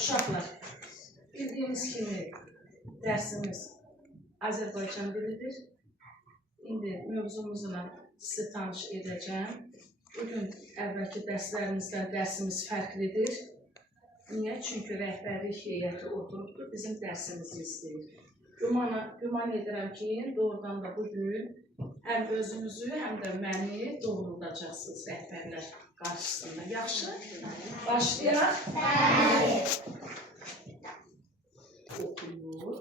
uşaqlar, bildiyiniz kimi dərsimiz Azərbaycan dilidir. İndi mövzumuzla sizi tanış edəcəm. Bugün əvvəlki dərslərimizdən dərsimiz fərqlidir. Niyə? Çünki rəhbərlik heyəti oturubdur, bizim dərsimizi istəyir. Güman edirəm ki, doğrudan da bugün həm özünüzü, həm də məni doğrulacaqsınız rəhbərlər qarşısında. Yaxşı? Başlayaq. Oxuyur.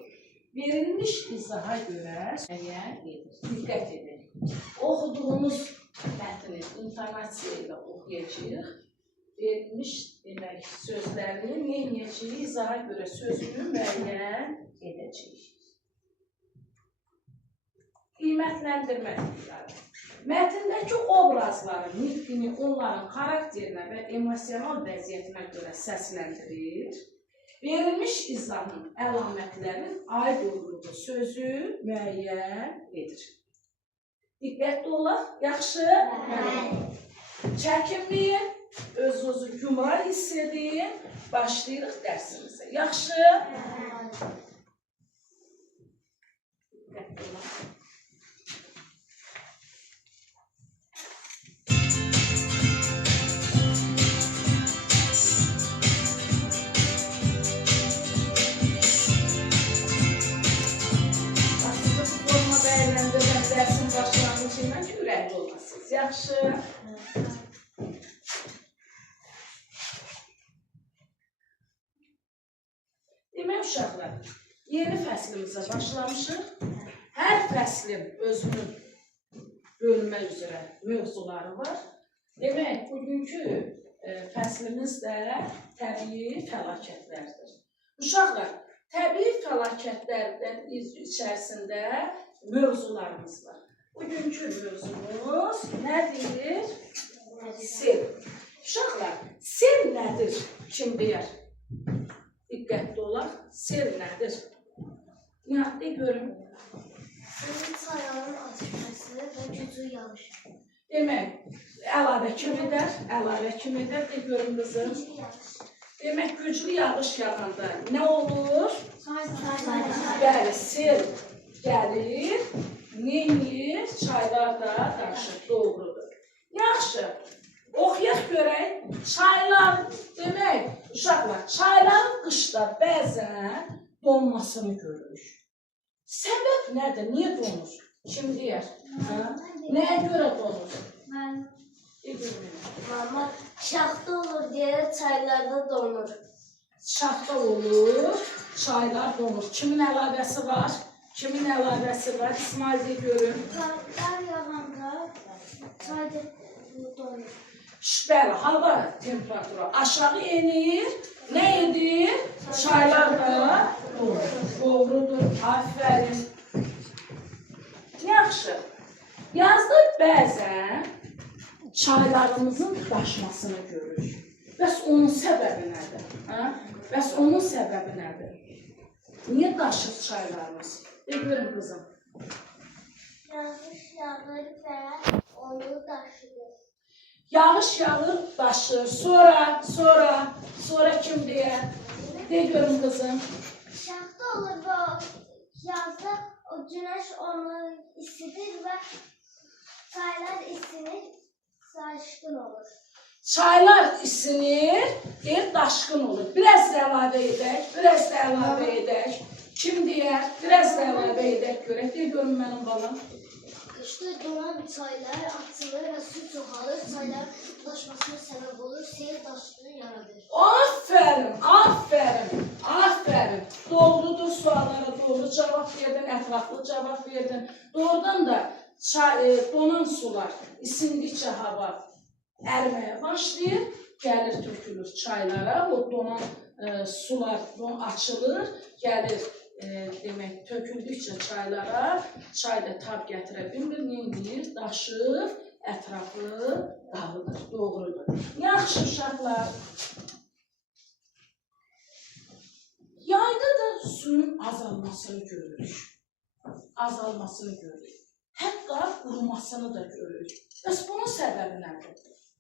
Verilmiş izaha görə müəyyən edir. Diqqət edin. Oxuduğumuz mətni intonasiya ilə oxuyacağıq. Verilmiş sözlərini neynəyəcəyik, izaha görə sözünü müəyyən edəcəyik. Qiymətləndirməlikləri. Mətndəki obrazların nitqini onların xarakterinə və emosional vəziyyətinə görə səsləndirir. Verilmiş izahın əlamətlərin aid olduğu sözü müəyyən edir. Diqqətli olaq, yaxşı? Çəkinməyin, özünüzü güman hiss edin. Başlayırıq dərsimizə. Yaxşı? Diqqətli olaq. Yaxşı. Demək uşaqlar, yeni fəslimizə başlamışıq. Hər fəslin özünün bölünmə üzrə mövzuları var. Demək, bugünkü fəslimiz də təbii fəlakətlərdir. Uşaqlar, təbii fəlakətlərdən içərisində mövzularımız var. Bugünkü mövzumuz nədir? Sel. Uşaqlar, sel nədir? Kim deyər? Diqqətli olaq. Sel nədir? De görüm. Selin çayların açması və güclü yağış. Demək, əlavə kim edər? Əlavə kim edər? De görüm qızım. Güclü yağış. Demək, güclü yağış yağanda nə olur? Çaylar. Sel gəlir. Neynir? Çaylar da daşır, doğrudur. Yaxşı, oxuyaq görək. Çaylar, demək, uşaqlar, çayların qışda bəzən donmasını görürük. Səbəb nədir? Niyə donur? Kim deyər? Nəyə görə donur? Mama, şaxta olur deyə çaylarda donur. Şaxta olur, çaylar donur. Kimin əlavəsi var? Kimin əlavəsi var? İsmail deyə görün. Qar yağanda çayda donur. Bəli, hava temperaturu aşağı enir. Nə edir? Çaylar da donur. Doğrudur. Aferin. Yaxşı. Yazda bəzən çaylarımızın daşmasını görürük. Bəs onun səbəbi nədir? Bəs onun səbəbi nədir? Niyə daşır çaylarımız? De görüm kızım. Yağış yağır və onu daşıdır. Yağış yağır, daşır. Sonra kim deyər? De görüm kızım. Şaxta olur və yazda o günəş onu isidir və çaylar isinir, daşqın olur. Çaylar isinir, daşqın olur. Biraz da əlavə edək. Kim deyər? Biraz da əlavə edək görək. De görüm mənim balam. Qışda donan çaylar açılır və su çoxalır, çayların daşmasına səbəb olur, sel daşqını yaradır. Aferin. Doğrudur, suallara doğru cavab verdin, ətraflı cavab verdin. Doğrudan da donan sular isindikcə hava əriməyə başlayır, gəlir tökülür çaylara, o donan sular açılır, gəlir demək, töküldükcə çaylara, çay da tab gətirə bilmir, neydir? Daşır, ətrafı dağılır, doğrudur. Yaxşı uşaqlar. Yayda da suyun azalmasını görürük. Hətta qurumasını da görürük. Bəs bunun səbəbi nədir?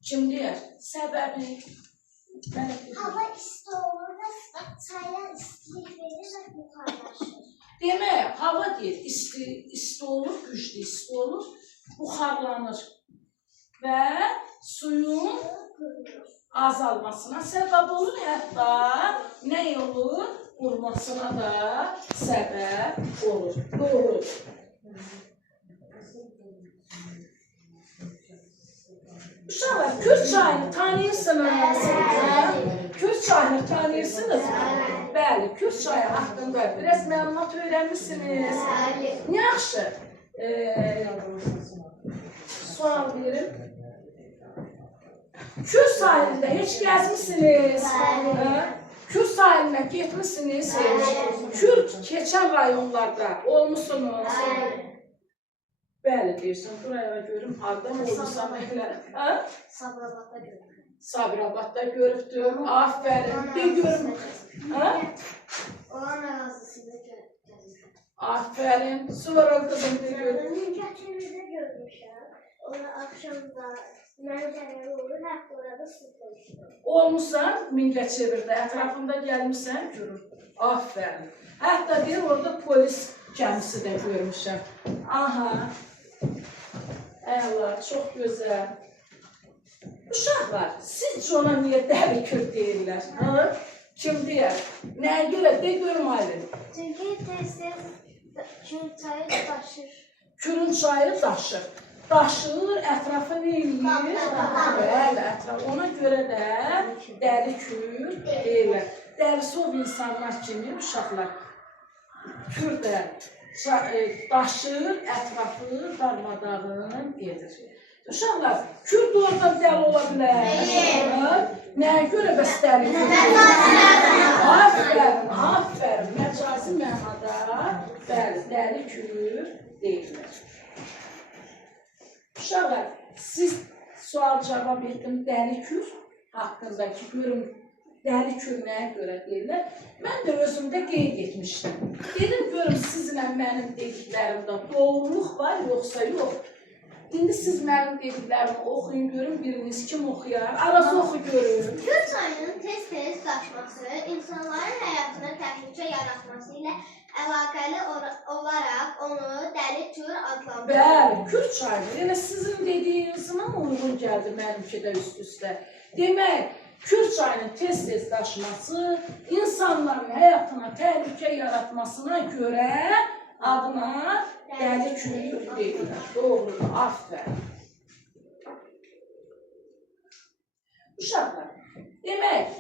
Kim deyər? Səbəbi Hava isti olur və hava deyir, isti olur, güclü isti olur, buxarlanır və suyun azalmasına səbəb olur, hətta nə olur? Qurmasına da səbəb olur. Doğru. Uşaqlar, Kürd çayını tanıyırsınız. Kürd çayını tanıyırsınız mı? Bəli, Kürd çayı haqqında biraz məlumat öyrənmişsiniz. Yaxşı. Sual verin. Kürd sahilində heç gəzmişsiniz? Kürd sahilinə getmişsiniz? Kürd keçən rayonlarda olmuşsunuz? Bəli deyirsən, buraya görüm, hardan olmuşsan elə? Sabirabadda görürdüm. Sabirabadda görübdüm, aferin, de görüm. Olan ərazisində görürdüm. Aferin, sonra kızım de görüm. Mingəçevirdə görmüşəm. Ona axşamda mənzərəli olur, hətta orada su koymuşam. Olmuşsan, Mingəçevirdə, ətrafında gəlmişsən, görür. Aferin. Hətta deyir, orada polis gəmisi də görmüşəm. Aha. Əla, çox gözəl. Uşaqlar, sizcə ona niyə dəli Kürd deyirlər? Kim deyər? Nəyə görə? De görüm Aylin. Çünki tez-tez Kürd çayı daşır. Kürün çayı daşır. Daşır, ətrafı nə eləyir? Bəli, ətrafı. Ona görə də dəli Kürd deyirlər. Dəlisi ol insanlar kimi uşaqlar. Kürd də daşır, ətrafı darmadağın edir. Uşaqlar, Kürd oradan dəli ola bilər. Nəyə görə bəs dəli Kürd? Aferin, aferin. Məcazi mənada bəli, dəli Kürd deyirlər. Uşaqlar, siz sual cavab etdim dəli Kürd haqqındakı görün. Dəli Kürd nəyə görə deyirlər? Mən də özümdə qeyd etmişdim. Dedim, görüm sizinlə mənim dediklərimdə doğruluq var, yoxsa yox. İndi siz mənim dediklərimi oxuyun, görün, biriniz kim oxuyar? Arası oxu görün. Kürd çayının tez-tez daşması, insanların həyatına təhlükə yaratması ilə əlaqəli olaraq onu dəli Kürd adlandırır. Bəli, Kürd çayı. Yəni sizin dediyinizə uyğun gəldi mənimki də üst-üstə. Demək, Kürd çayının tez-tez daşması, insanların həyatına təhlükə yaratmasına görə adına dəli Kürd deyirlər. Doğrudur, aferin. Uşaqlar, demək,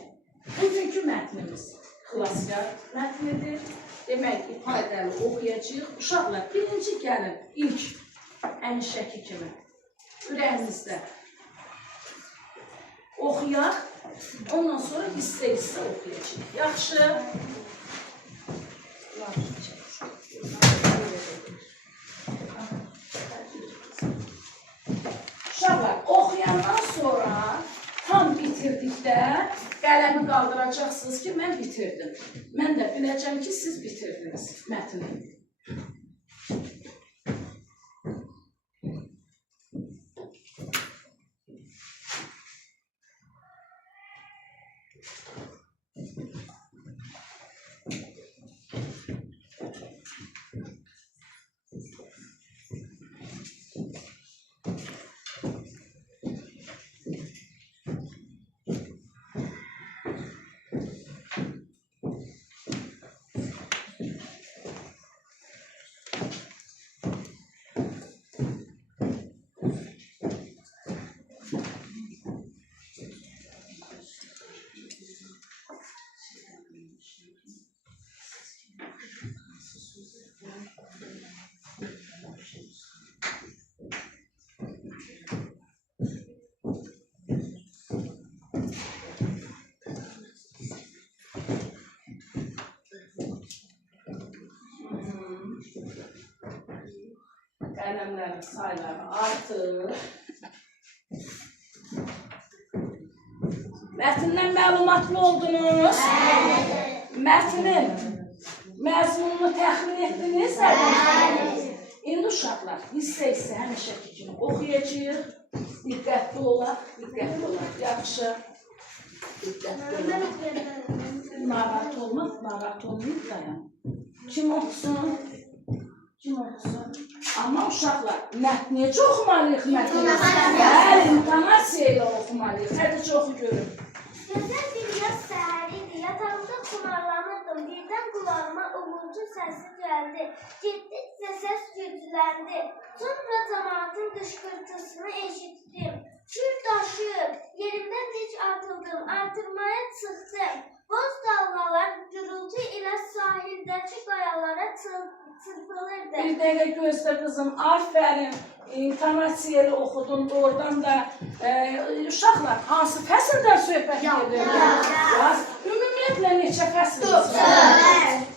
bugünkü mətnimiz klassik mətnidir. Demək ki, faydalı oxuyacağıq. Uşaqlar, birinci gəlin, ilk həmişəki kimi ürəyinizdə oxuyaq. Ondan sonra hissə-hissə oxuyacaq. Yaxşı. Uşaqlar, oxuyandan sonra tam bitirdikdə qələmi qaldıracaqsınız ki, mən bitirdim. Mən də biləcəm ki, siz bitirdiniz mətni. Qələmlərin sayları artır. Mətndən məlumatlı oldunuz? Mətnin məzmununu təxmin etdiniz? İndi uşaqlar, hissə-hissə həmişəki kimi oxuyacağıq. Diqqətli olaq, diqqətli olaq. Yaxşı. Diqqətli olaq. Narahat olmaq, narahat olmayıb dayan. Kim oxusun? oxusun. Amma uşaqlar, necə oxumalıyıq mətni? Bəli, intonasiya ilə oxumalıyıq. Hədic oxu görün. Gözəl bir yaz səhəriydi. Yatağımda xumarlanırdım. Birdən qulağıma uğultu səsi gəldi. Getdikcə səs gücləndi. Sonra cəmaatın qışqırtısını eşitdim. Kür daşır. Yerimdən dik atıldım. Artırmaya çıxdım. Boz dalğalar gürültü ilə sahildəki qayalara çırpılırdı. Bir dəqiqə gözlə qızım. Afərin. İntonasiya ilə oxudun. Oradan da uşaqlar hansı fəsildən söhbət edir? Yaz. Ümumiyyətlə neçə fəsiliniz var?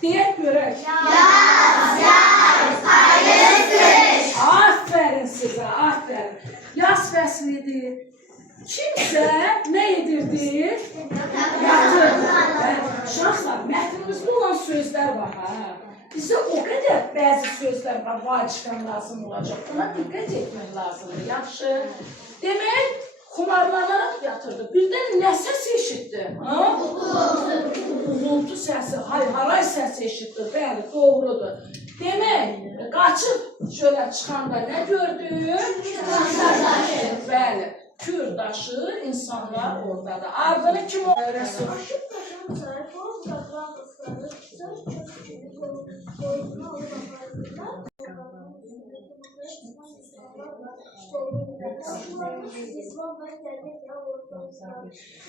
Deyək görək. Afərin sizə, afərin. Yaz fəslidir. Kimsə nə edirdi? Yatırdı. Uşaqlar, mətnimizdə olan sözlər var. Bizə o qədər bəzi sözlər var, vacibən lazım olacaq. Ona diqqət etmək lazımdır, yaxşı. Demək, xumarlanarak yatırdı. Birdən nə səs eşitdi? Uğultu səsi, hay-haray səsi eşitdi. Bəli, doğrudur. Demək, qaçıb şöyle çıxanda nə gördü? Bəli, kür daşı, insanlar oradadır. Ardını kim o? Rəsul.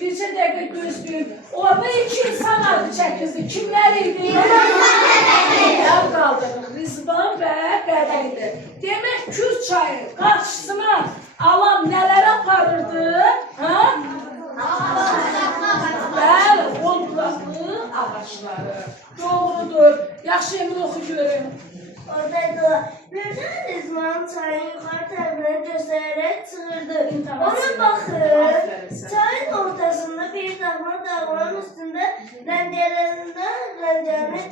Bircə dəqiqə gözləyim. Orada iki insan adı çəkildi. Kimlər idi? Yer qaldırıq. Rizvan və Qədiydi. Demək, Kür çayı qarşısına alan nələr aparırdı? Bəli, ol quraqlı ağaçları. Doğrudur. Yaxşı emri oxu görün. Oradaydılar. Birdən Rizvan çayın yuxarı tərəfinə göstərərək çığırdı. Ona baxır, çayın ortasında bir dağın üstündə rəngələnə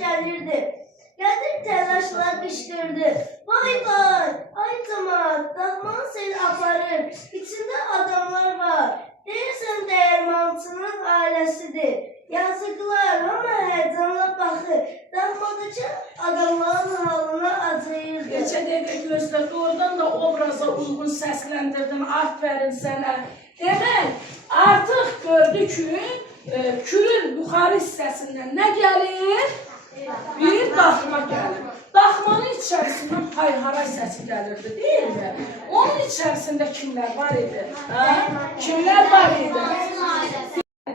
gəlirdi. Qədir təlaşla qışqırdı. Vay vay, ay cəmaat, dağman seni aparır. İçində adamlar var. Deyirsən dəyirmançının ailəsidir. Yazıqlar, amma həyəcanla baxır. Dağmadakı adamların halına acıyırdı. Geçə dəqiqə gözlə, doğrudan da obraza uyğun səsləndirdin, aferin sənə. Demək, artıq gördü ki, Kürün yuxarı hissəsindən nə gəlir? Bir daxma gəlir. Daxmanın içərisindən hay-haray səsi gəlirdi, deyil mi? Onun içərisində kimlər var idi? Kimlər var idi?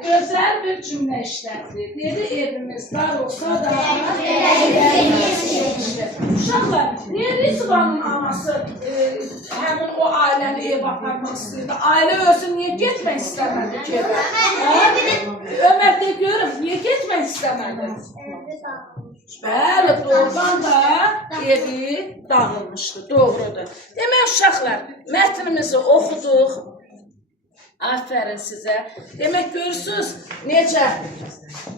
Gözəl bir cümlə işlətdi. Dedi, evimiz dar olsa da uşaqlar, niyə Rizvanın anası həmin o ailəni ev aparmaq istəyirdi? Ailə özü niyə getmək istəmədi ki? Ömər de görüm, niyə getmək istəmədi? Bəli, doğrudan da evi dağılmışdı, doğrudur. Demək, uşaqlar, mətnimizi oxuduq. Aferin sizə. Demək, görürsünüz, necə?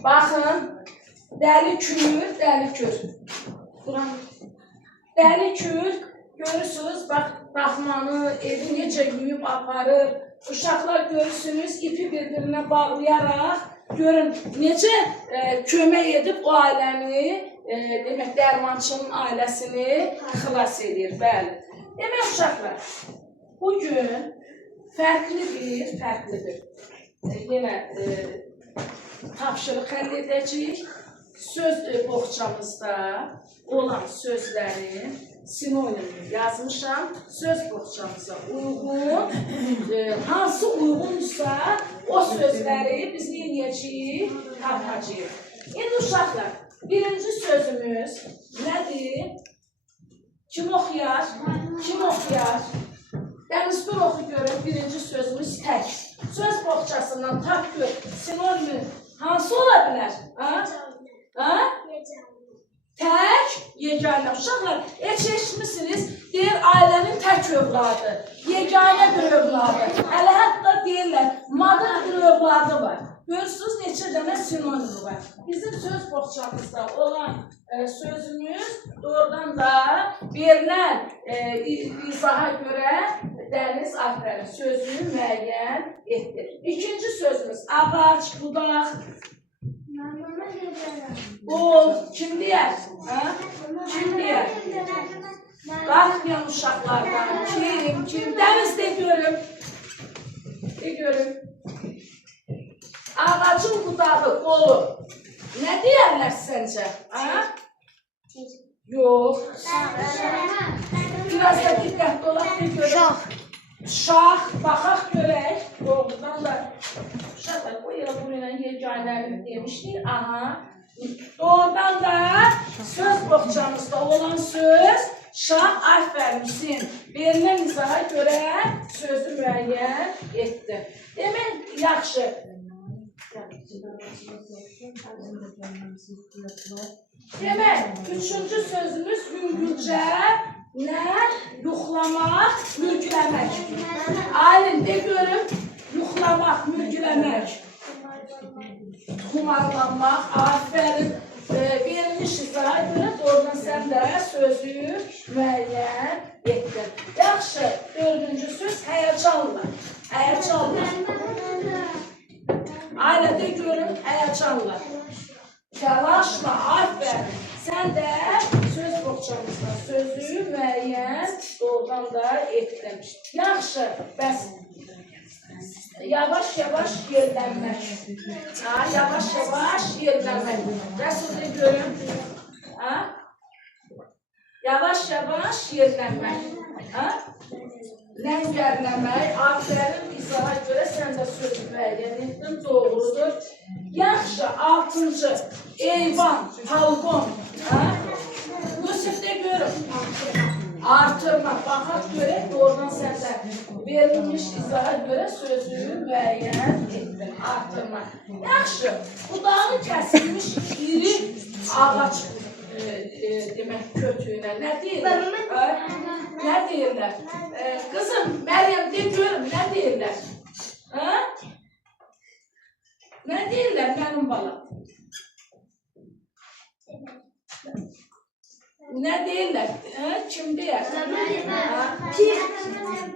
Baxın, dəli kür, dəli kür. Dəli kür, görürsünüz, bax, daxmanı, evi necə yuyub aparır. Uşaqlar görürsünüz, ipi bir-birinə bağlayaraq, görün, necə kömək edib o ailəni, demək, dərmançının ailəsini xilas edir, bəli. Demək, uşaqlar, bugün fərqlidir. Yenə tapşırıq həll edəcəyik. Söz boğçamızda olan sözləri sinonimini yazmışam. Söz boğçamıza uyğun, hansı uyğunsa o sözləri biz neyəcəyik? Tapacağıq. İndi uşaqlar, birinci sözümüz nədir? Kim oxuyar? Kim oxuyar? Yalnız bir oxu görün, birinci sözümüz tək. Söz boğçasından tap gör, sinonimi hansı ola bilər? Tək, yeganə. Uşaqlar, eşitmişsiniz, deyir ailənin tək övladı, yeganə bir övladı. Hələ hətta deyirlər, madar bir övladı var. Görürsünüz, neçə dənə sinonimi var. Bizim söz boğçamızda olan sözümüz doğrudan da verilən izaha görə Dəniz Afərin sözünü müəyyən etdi. İkinci sözümüz ağac, budaq, bol, kim deyər? Kim deyər? Qalxmayan uşaqlardan kim? Dəniz de görüm. De görüm. Ağacın budağı, qolu. Nə deyərlər səncə? Ha? Yox. Biraz da diqqətli olaq, de görüm. Şax, baxaq görək. Doğrudan da uşaqlar, bu yerə buraya yeganəlik demişdik. Aha. Doğrudan da söz boğçamızda olan söz şah, aferin Hüseyin. Verilən izaha görə sözü müəyyən etdi. Demək, yaxşı. Demək, üçüncü sözümüz yüngülcə nə? Yuxlamaq, mürgüləmək. Alim, de görüm, yuxlamaq, mürgüləmək. Xumarlanmaq, aferin. Verilmiş izaha görə doğrudan sən də sözü müəyyən etdin. Yaxşı, dördüncü söz həyəcanla. Həyəcanla. Ailədə görün, həyəcanla. Təlaşla, aferin. Sən də söz boğçamızda sözü müəyyən doğrudan da etdin. Yaxşı, bəs yavaş-yavaş yerlənmək. Yavaş-yavaş yerlənmək. Rəsuldə görün. Yavaş-yavaş yerlənmək. Ləngərləmək, aferin izaha görə sən də söz müəyyən etdin, doğrudur. Yaxşı, altıncı, eyvan, palqon. Yusifdə görün. Artırma, baxaq görək, doğrudan sən də verilmiş izaha görə sözü müəyyən etdin, artırma. Yaxşı, budağı kəsilmiş iri ağac demək kötüyünə nə deyirlər? Nə deyirlər? Qızım, Məryəm, de görüm, nə deyirlər? Nə deyirlər mənim balam? Nə deyirlər? Kim deyər?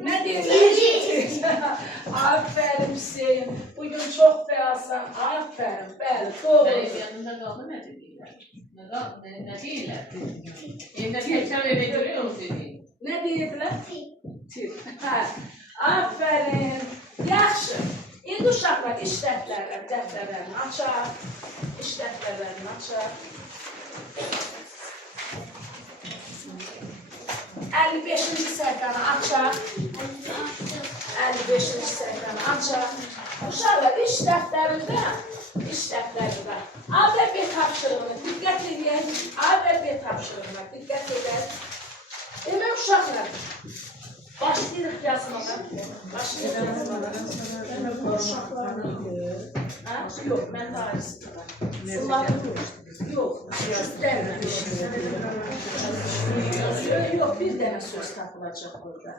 Nə deyirlər? Aferin Hüseyin. Bugün çox fəalsan. Aferin. Bəli, doğru. Yanında qaldı nə deyirlər? Nə deyirlər? Evdə keçən evə görüyor musun? Nə deyirlər? Tir. Aferin. Yaxşı. İndi uşaqlar iş dəftərlərini açar. İş dəftərlərini açar. 55-ci səhifəni açaq. 55-ci səhifəni açaq. Uşaqlar, iş dəftərində A və B tapşırığına diqqət edək. A və B tapşırığına diqqət edək. Demək, uşaqlar, başlayırıq yazmağa. Yox, mən də ayrısıdır. Yox, bir dənə söz tapılacaq burada.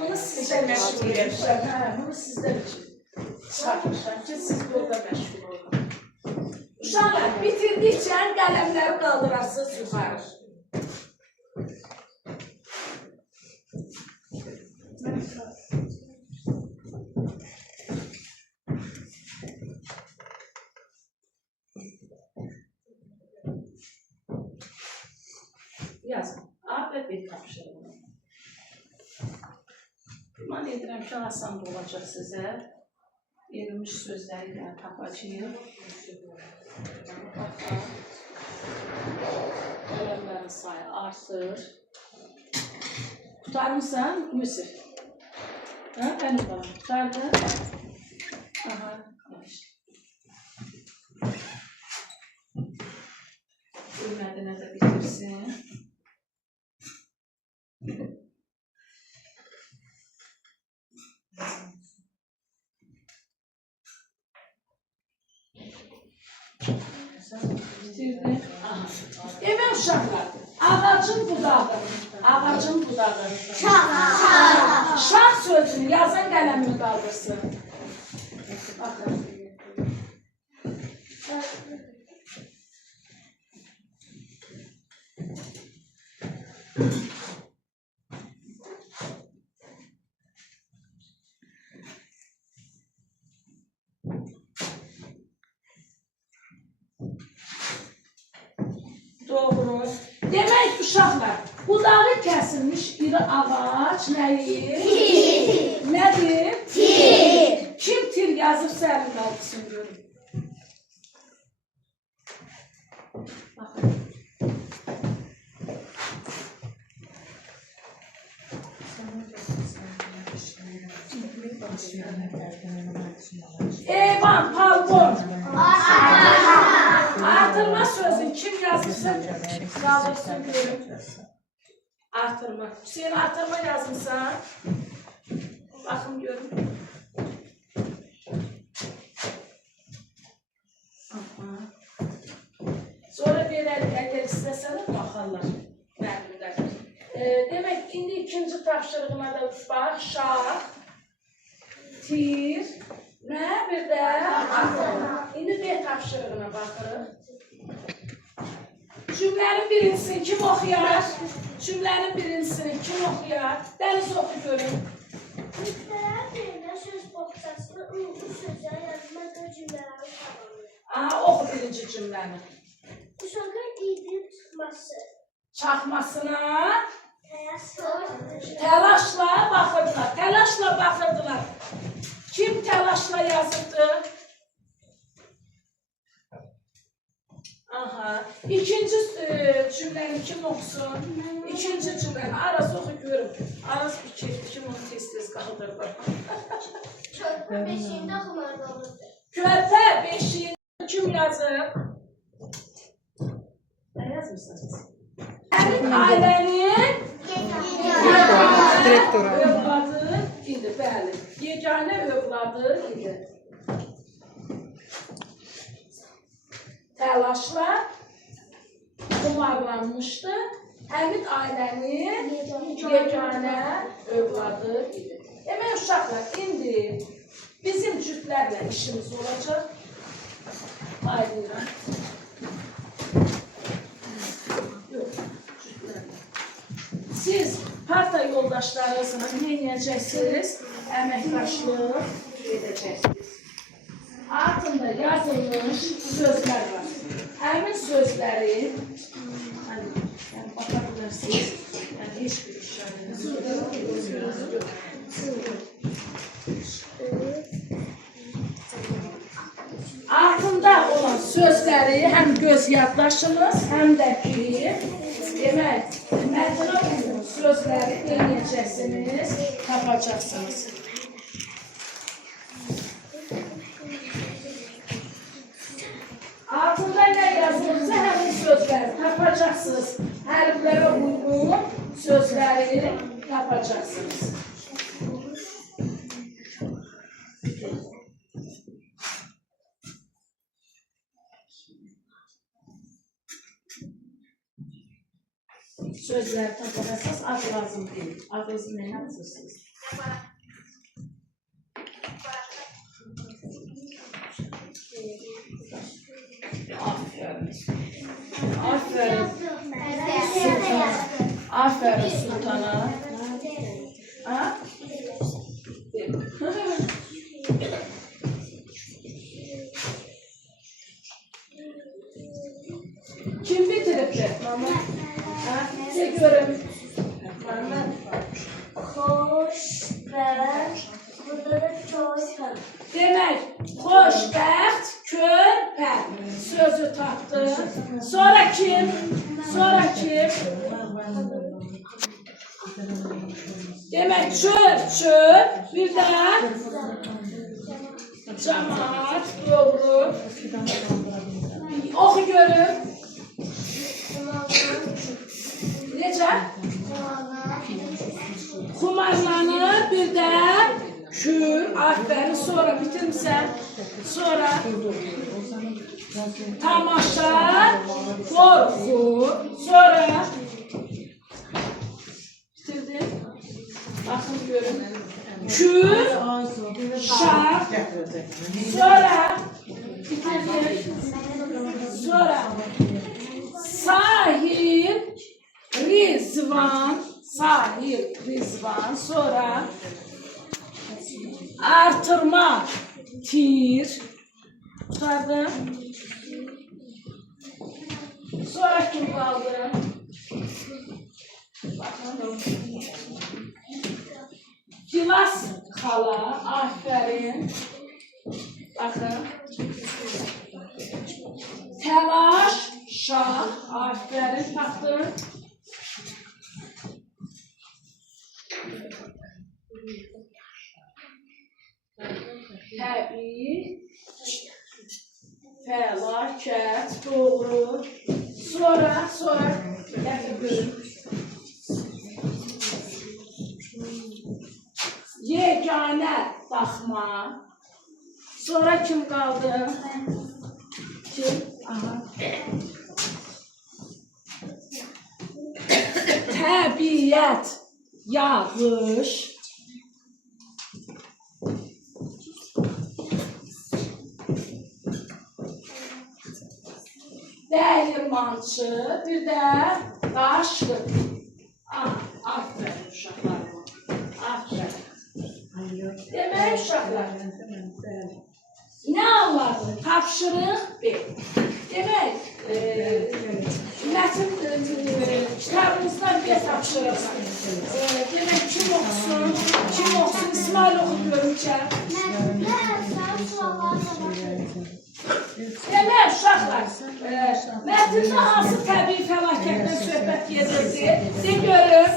Bunu sizdə məşğul edirəm. Bunu sizdə çarpmışam ki, siz burada məşğul olun. Uşaqlar, bitirdikcə qələmləri qaldırarsınız yuxarı. Yazın. A və B tapşırığını. Güman edirəm ki, asan da olacaq sizə. Verilmiş sözləri ilə tapacağıq. Qələmlərin sayı artır. Tutarmısan Yusuf? Bənim balam, tutardın? Aha, yaxşı. Bilmədinə də bitirsin. Bitirdin. Demək uşaqlar, ağacın budağı. Şah sözünü yazan qələmini qaldırsın. Baxın. Doğru. uşaqlar, budağı kəsilmiş iri ağac nədir? Nədir? Kim tir yazıbsa əlin alqısını görün. Baxın. Eyvan, palbon. Artırma sözü kim yazırsa kaldırsın görün. Artırma. Hüseyin artırma yazmışsan. Bakın görün. Sonra verelim, eğer isteseniz bakarlar. Müəllimlər. Demek indi ikinci tapşırığına da bax, şah, tir, nə bir də artırma. İndi B tapşırığına baxırıq. Cümlənin birincisini kim oxuyar? Cümlənin birincisini kim oxuyar? Dəniz oxu görün. Nüktələr birində söz boxçasını uyğun sözlər yazmaqda cümlələri tamamlayır. Aha, oxu birinci cümləni. Uşağın idib çıxması. Çaxmasına Təlaşla. təlaşla baxırdılar. Təlaşla baxırdılar. Kim təlaşla yazırdı? Aha. İkinci cümləni kim oxusun? İkinci cümləni. Aras oxu görüm. Aras bir keyfli kim onu tez-tez qaldırdı. Körpə beşiyində xumarda olurdu. Körpə beşiyində kim yazır? Nə yazmışsınız? Həmin ailənin övladı idi, bəli. Yeganə övladı idi. Təlaşla xumarlanmışdı. Həmin ailənin yeganə övladı idi. Demək uşaqlar, indi bizim cütlərlə işimiz olacaq. Aydınlar. Siz parta yoldaşlarınızla nə edəcəksiniz? Əməkdaşlıq edəcəksiniz. Altında yazılmış sözlər var. Həmin sözləri, yəni baka bilirsiniz, yəni heç bir işarəniz yox. Altında olan sözləri həm göz yaddaşınız, həm də ki, demək, mətnə uyğun sözləri denəyəcəksiniz, tapacaqsınız. Altında nə yazılırsa həmin sözləri tapacaqsınız. Hərflərə uyğun sözləri tapacaqsınız. Sözləri tapacaqsınız, ad lazım deyil. Adınızı nə yazırsınız? Aferin. Aferin. Aferin Sultana. Ha? Kim bitiripti? Mama. Ha? Ne görüm? Mama. Xoşbəxt. Burada da çoğuşkan. Demek, xoşbəxt, körpə sözü tapdı. Sonra kim? Sonra kim? Demek çöl, bir de cemaat, doğru. Oxu görün. Necə? Xumarlanır, bir de kür, aferin, sonra bitirmişsən. Sonra tamaşa, korku, sonra bitirdin. Bakın görün. Kür, şah, sonra bitirdin. Sonra sahil, rizvan, sonra artırma, tir, tutardım. Sonra kim kaldı? Gilas xala, aferin. Baxın. Təlaş, şah, aferin. Baxın. Təbii, fəlakət, doğru. Sonra, gətir görün. Yeganə daxma. Sonra kim qaldı? Kim? Aha. Təbiət, yağış. Dəyirmançı, bir də daşqın. Aferin uşaqlarıma. Aferin. Demək uşaqlar, nə anladı? Tapşırıq B. Demək, mətin kitabımızdan bir tapşırıq. Demək, kim oxusun? İsmail oxu görmüşəm. Demək, uşaqlar, mətndə hansı təbii fəlakətdən söhbət gedirdi? De görüm,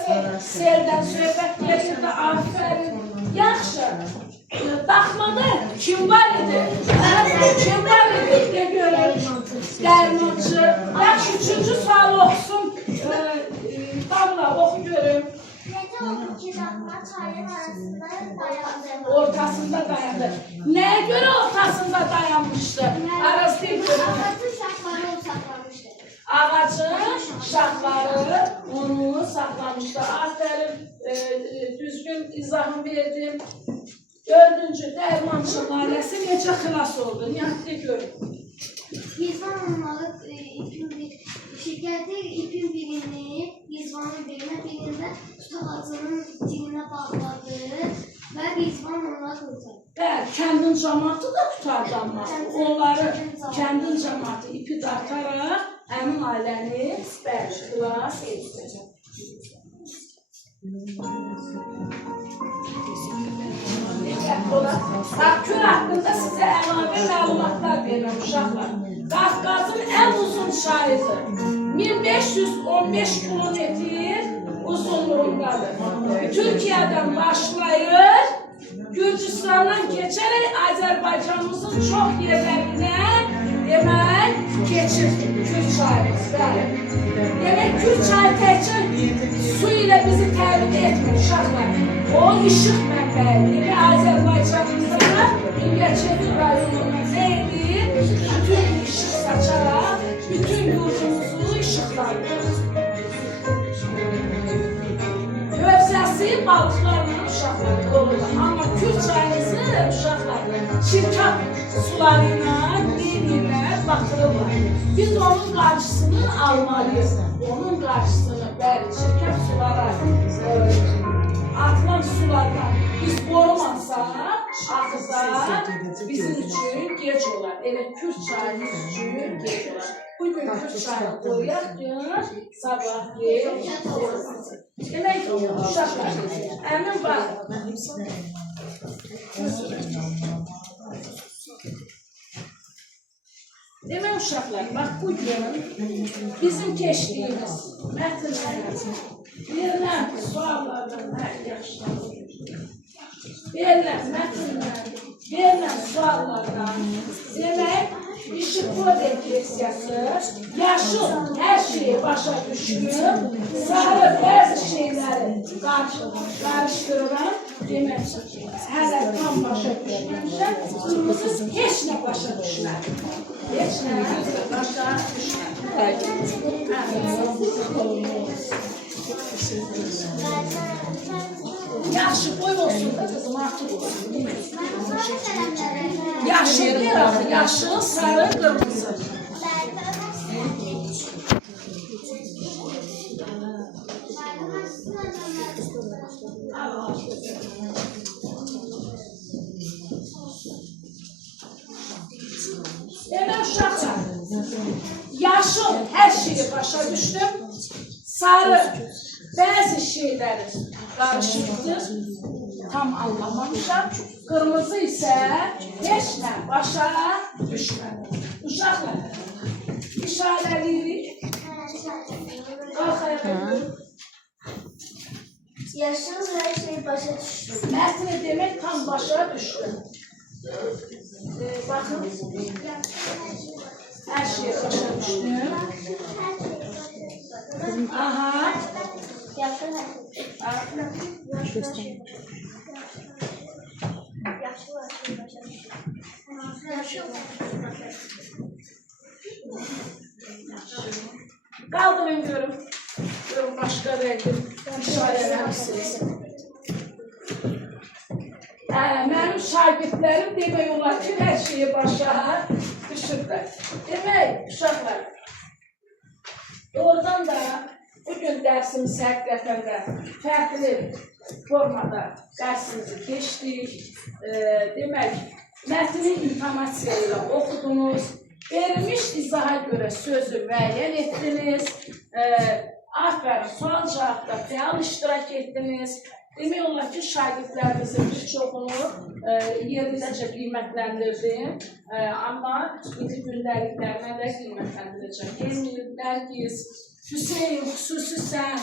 seldən söhbət gedirdi, aferin. Yaxşı, daxmada kim var idi? Kim var idi? De görüm, dərmançı. Yaxşı, üçüncü sual oxusun. Damla, oxu görüm. Necə oldu ki, daxma çayın arasında dayandı? Ortasında dayandı. Nəyə görə ortasında dayanmışdı? Arası deyil görüm. Ağacın şaxları onu saxlamışdı. Ağacın şaxları onu saxlamışdı. Aferin, düzgün izahını verdim. Dördüncü, dərmançı ailəsi necə xilas oldu? Nihatdə görün. Yizvan onları şirkəti ipin birini, Yizvanın birində tut ağacının dilinə bağladı və Yizvan onları kurtardı. Bəli, kəndin cəmaatı da tutardanmaz. Onları kəndin cəmaatı ipi dartaraq həmin ailəni xilas etdi. Kür haqqında sizə əlavə məlumatlar verirəm uşaqlar. Qafqazın ən uzun çayıdır. 1515 kilometr uzunluğundadır. Türkiyədən başlayır, Gürcistandan keçərək Azərbaycanımızın çox yerlərinə demək keçir Kür çayımız. Demək, Kür çayı təkcə su ilə bizi təmin etmir uşaqlar. O işıq mənbəyidir və Azərbaycanımızda Mingəçevir rayonuna nə edir? Bütün işıq saçaraq, bütün yurdumuzu işıqlandırır. Hövzəsi balıqlarla uşaqlar doludur. Amma Kür çayımızı uşaqlar çirkab sularıyla, denilə batırırlar. Biz onun qarşısını almalıyız. Onun qarşısını, bəli, çirkab sulara atılan sulardan biz qorumansaq, axıza bizim üçün gec olar. Elə Kür çayımız üçün gec olar. Bugün Kür çayını qoruyaq ki, sabah gec olmasın. Demək ki, uşaqlar, əmin var. Demək uşaqlar, bax bugün bizim keçdiyimiz mətnlərdən verilən suallardan verilən mətnlərdən, verilən suallardan demək, işıqlı depressiyası, yaşıl hər şeyi başa düşkün, sarı bəzi şeyləri qarışdırıram, demək, hələ tam başa düşməmişəm, qırmızı heç nə başa düşmədim. Heç nə başa düşmədim. Yaxşı, boy olsun da qızım, artıq olsun. Yaşıl bir axı, yaşıl, sarı, qırmızı. Demək uşaqlar, yaşıl hər şeyi başa düşdüm, sarı Bəzi şeyləri qarışıqdır, tam anlamamışam. Qırmızı isə heç nə başa düşmədi. Uşaqlar, işarəliyirik. Qalx ayağa. Yaşınız her şeyi başa düştü. Mətni demək tam başa düşdü. Baxın, hər şey başa düşdü. Aha. Yaşlı her Qaldırın görüm. Görüm başqa rəngin işarələmişsiniz. Mənim şagirdlərim demək olar ki, hər şeyi başa düşürlər. Demək, uşaqlar, doğrudan da bugün dərsimiz həqiqətən də fərqli formada dərsimizi keçdik. Demək, mətni informasiya ilə oxudunuz, verilmiş izaha görə sözü müəyyən etdiniz, aferin, sual-cavabda fəal iştirak etdiniz. Demək olar ki, şagirdlərimizin bir çoxunu yerindəcə qiymətləndirdim, amma indi gündəliklərinə də qiymətləndirəcəm. Emil, Nərgiz, Hüseyin, xüsusi sən,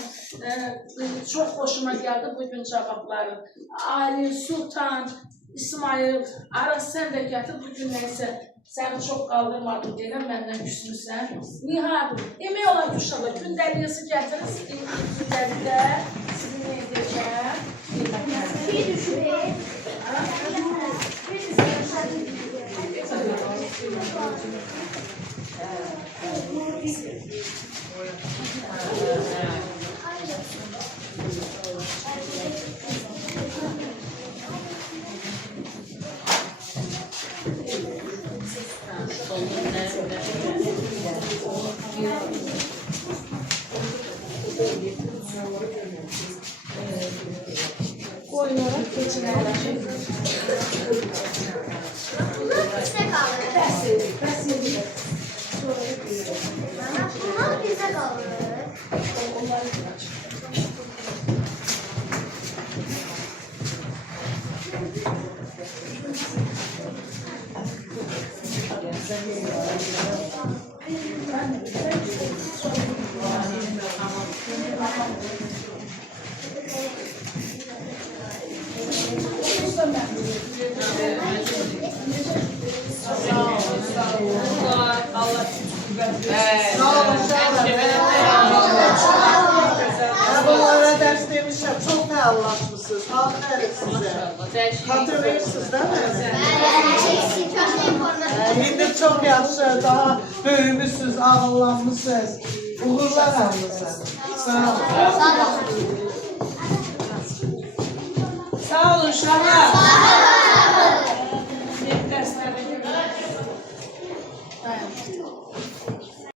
çox xoşuma gəldi bugün cavabların. Ali, Sultan, İsmail, Aras sən də gətir bugün nəysə. Səni çox qaldırmadım deyiləm, məndən küsmüsən. Nihad, demək olar ki, uşaqlar, gündəliyəsi gətirin, gündəlikdə sizi nə edəcəm? Bir düşünün. Qoyunuram, keçinərəm. Bizde kalır. Bəs edir, bəs edir. Sonra buyurun. Bunlar bizde kalır. Onları bırak. Bunlara ders demişim, çok fəallaşmışsınız. Aferin size. Hatırlayırsınız değil mi? Şimdi çok yaxşı, daha böyümüşsünüz, ağıllanmışsınız. Uğurlar almışsınız. Sağ olun. Sağ olun uşaqlar. Derslərdə görürük.